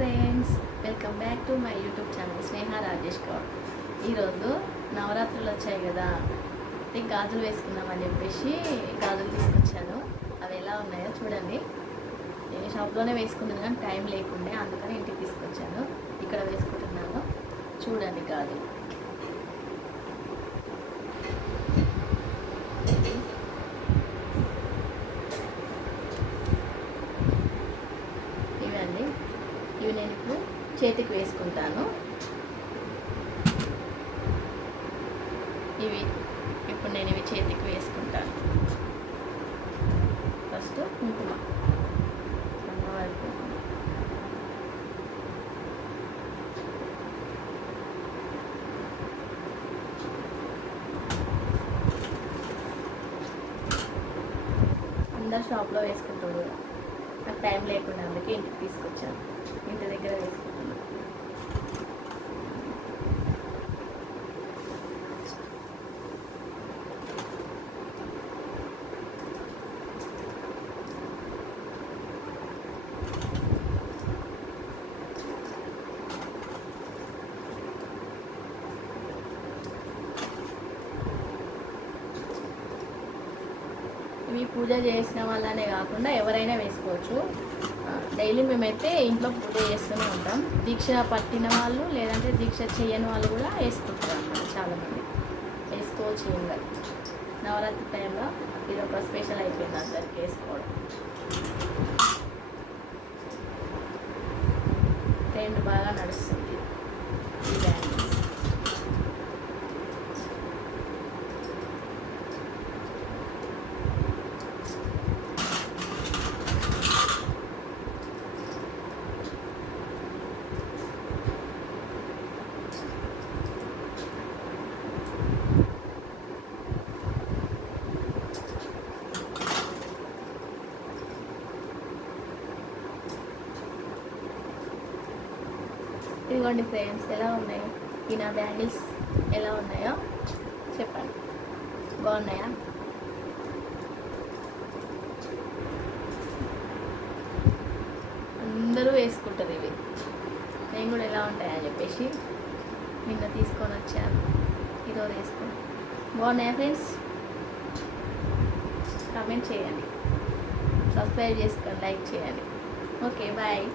Friends, welcome back to my YouTube channel Sneha Rajesh Goud. ఈరోజు నవరాత్రులు వచ్చాయి కదా, గాజులు వేసుకుందామని చెప్పేసి గాజులు తీసుకొచ్చాను. అవి ఎలా ఉన్నాయో చూడండి. నేను షాప్లోనే వేసుకున్నాను కానీ టైం లేకుండే, అందుకని ఇంటికి తీసుకొచ్చాను. ఇక్కడ వేసుకుంటున్నాను, చూడండి గాజులు. ఇవి నేను ఇప్పుడు చేతికి వేసుకుంటాను. ఇప్పుడు నేను ఇవి చేతికి వేసుకుంటాను. ఫస్ట్ కుంకుమ, అమ్మవారి కుంకుమ. అందరు షాప్లో వేసుకుంటారు, నాకు టైం లేకుండా అందుకే ఇంటికి తీసుకొచ్చాను. ఇంటి దగ్గర వేసుకుంటున్నాను. ఇవి పూజ చేసిన వాళ్ళనే కాకుండా ఎవరైనా వేసుకోవచ్చు. డైలీ మేమైతే ఇంట్లో పూజ చేస్తూనే ఉంటాం. దీక్ష పట్టిన వాళ్ళు లేదంటే దీక్ష చేయని వాళ్ళు కూడా వేసుకుంటారు అన్నమాట. చాలామంది వేసుకోవచ్చు. ఇంకా నవరాత్రి టైంలో ఇది ఒక స్పెషల్ అయిపోయింది అందరికి వేసుకోవడం. ట్రెండ్ బాగా నడుస్తుంది ఈ బ్యాంగిల్స్. ఇదిగోండి ఫ్రెండ్స్, ఎలా ఉన్నాయి ఈ నా బ్యాంగిల్స్, ఎలా ఉన్నాయో చెప్పండి. బాగున్నాయా? అందరూ వేసుకుంటారు ఇవి. నేను కూడా ఎలా ఉంటాయని చెప్పేసి నిన్న తీసుకొని వచ్చాను, ఈరోజు వేసుకొని. బాగున్నాయా ఫ్రెండ్స్? కామెంట్ చేయండి, సబ్స్క్రైబ్ చేసుకోండి, లైక్ చేయండి. Okay, bye.